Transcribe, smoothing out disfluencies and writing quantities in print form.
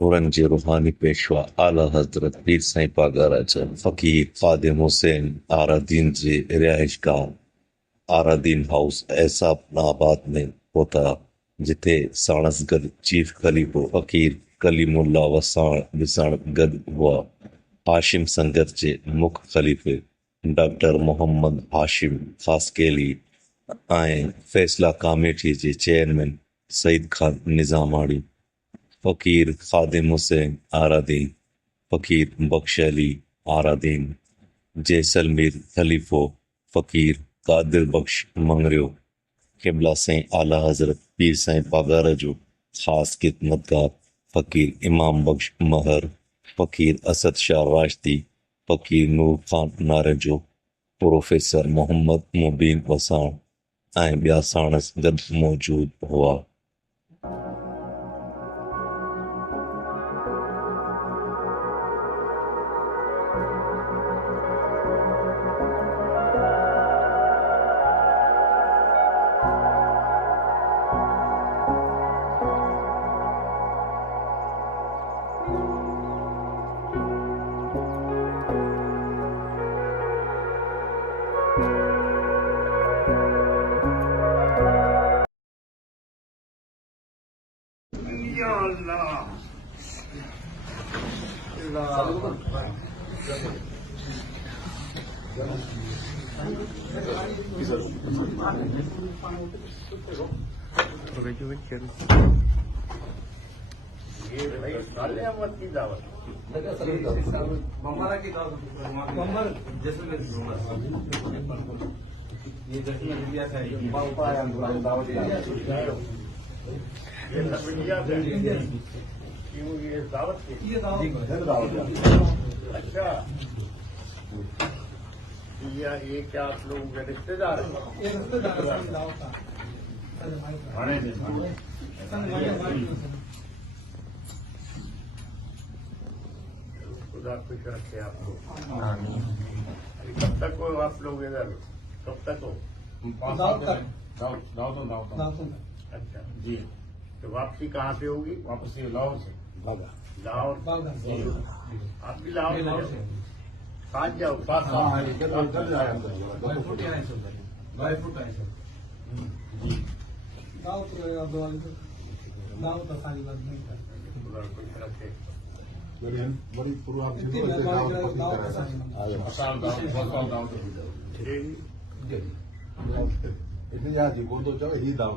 औरंजे रूहानी पेशवा आला हजरत पीर साईं पागारा फकीर खादिम हुसैन आरादीन जे रिहाइशगाह आरादीन हाउस ऐसाबाद में होता, जिथे साणस गद चीफ खलीफो फकीर कलीमुल्ला वसाण विसाण गद हुआ। हाशिम संगत जे मुख खलीफे डॉक्टर मोहम्मद हाशिम खासकेली ऐं फैसला कमेटी जे चेयरमैन सईद खान निज़ामाणी, फकीर खादिम हुसैन आरादीन, फकीर बख्श अली आरादीन, जैसलमेर खलीफो फकीर कादिर बख्श मंगरियो, क़िबला साईं आला हजरत पीर साईं पागारा जो ख़ास खिदमतगार फकीर इमाम बख्श महर, फकीर असद शाह राशदी, फकीर नूर खान नारंजो, प्रोफेसर मोहम्मद मुबीन वसाण ऐं ॿिया साणस गॾु मौजूद हुआ। अच्छा, ये क्या आप लोग रिश्तेदार हैं? खुदा खुश रखे आपको। कब तक हो आप लोग इधर? कब तक हो? अच्छा जी। तो वापसी कहाँ से होगी? वापसी लाहौर से। लाहौर आप भी लाहौर से? साथ जाओ बड़ी पूर्व इतनी याद ही बोल दो चलो ही दाव